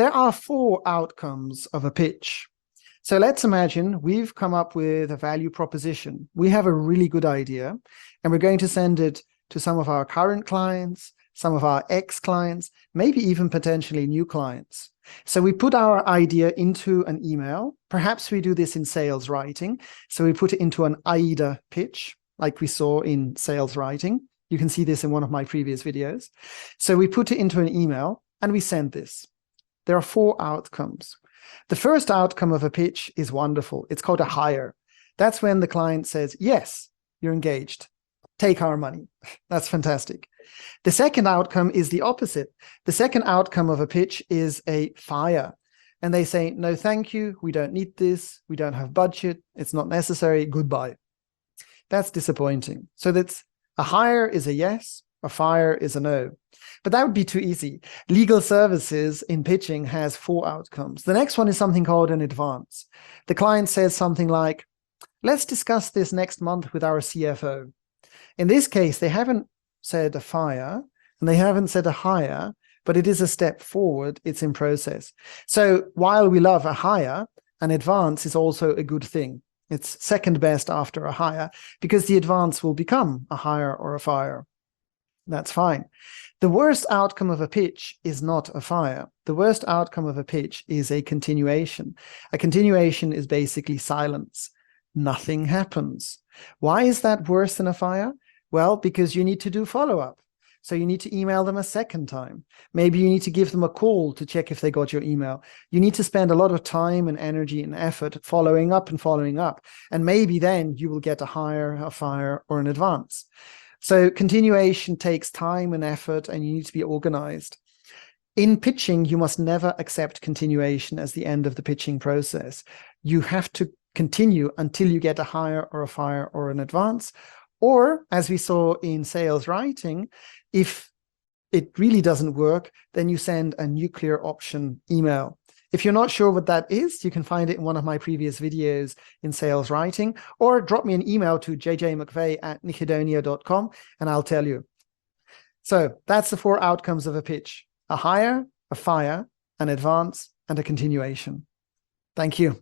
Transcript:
There are 4 outcomes of a pitch. So let's imagine we've come up with a value proposition. We have a really good idea, and we're going to send it to some of our current clients, some of our ex-clients, maybe even potentially new clients. So we put our idea into an email. Perhaps we do this in sales writing. So we put it into an AIDA pitch, like we saw in sales writing. You can see this in one of my previous videos. So we put it into an email and we send this. There are 4 outcomes. The first outcome of a pitch is wonderful. It's called a hire. That's when the client says, yes, you're engaged. Take our money. That's fantastic. The second outcome is the opposite. The second outcome of a pitch is a fire. And they say, no, thank you. We don't need this. We don't have budget. It's not necessary. Goodbye. That's disappointing. So that's a hire is a yes, a fire is a no. But that would be too easy. Legal services in pitching has 4 outcomes. The next one is something called an advance. The client says something like, let's discuss this next month with our CFO. In this case, they haven't said a fire and they haven't said a hire, but it is a step forward. It's in process. So while we love a hire, an advance is also a good thing. It's second best after a hire because the advance will become a hire or a fire. That's fine. The worst outcome of a pitch is not a fire. The worst outcome of a pitch is a continuation. A continuation is basically silence. Nothing happens. Why is that worse than a fire? Well, because you need to do follow-up. So you need to email them a second time. Maybe you need to give them a call to check if they got your email. You need to spend a lot of time and energy and effort following up and following up. And maybe then you will get a hire, a fire, or an advance. So continuation takes time and effort, and you need to be organized. In pitching, you must never accept continuation as the end of the pitching process. You have to continue until you get a hire or a fire or an advance. Or, as we saw in sales writing, if it really doesn't work, then you send a nuclear option email. If you're not sure what that is, you can find it in one of my previous videos in sales writing, or drop me an email to jjmcveigh@nichedonia.com and I'll tell you. So that's the 4 outcomes of a pitch: a hire, a fire, an advance, and a continuation. Thank you.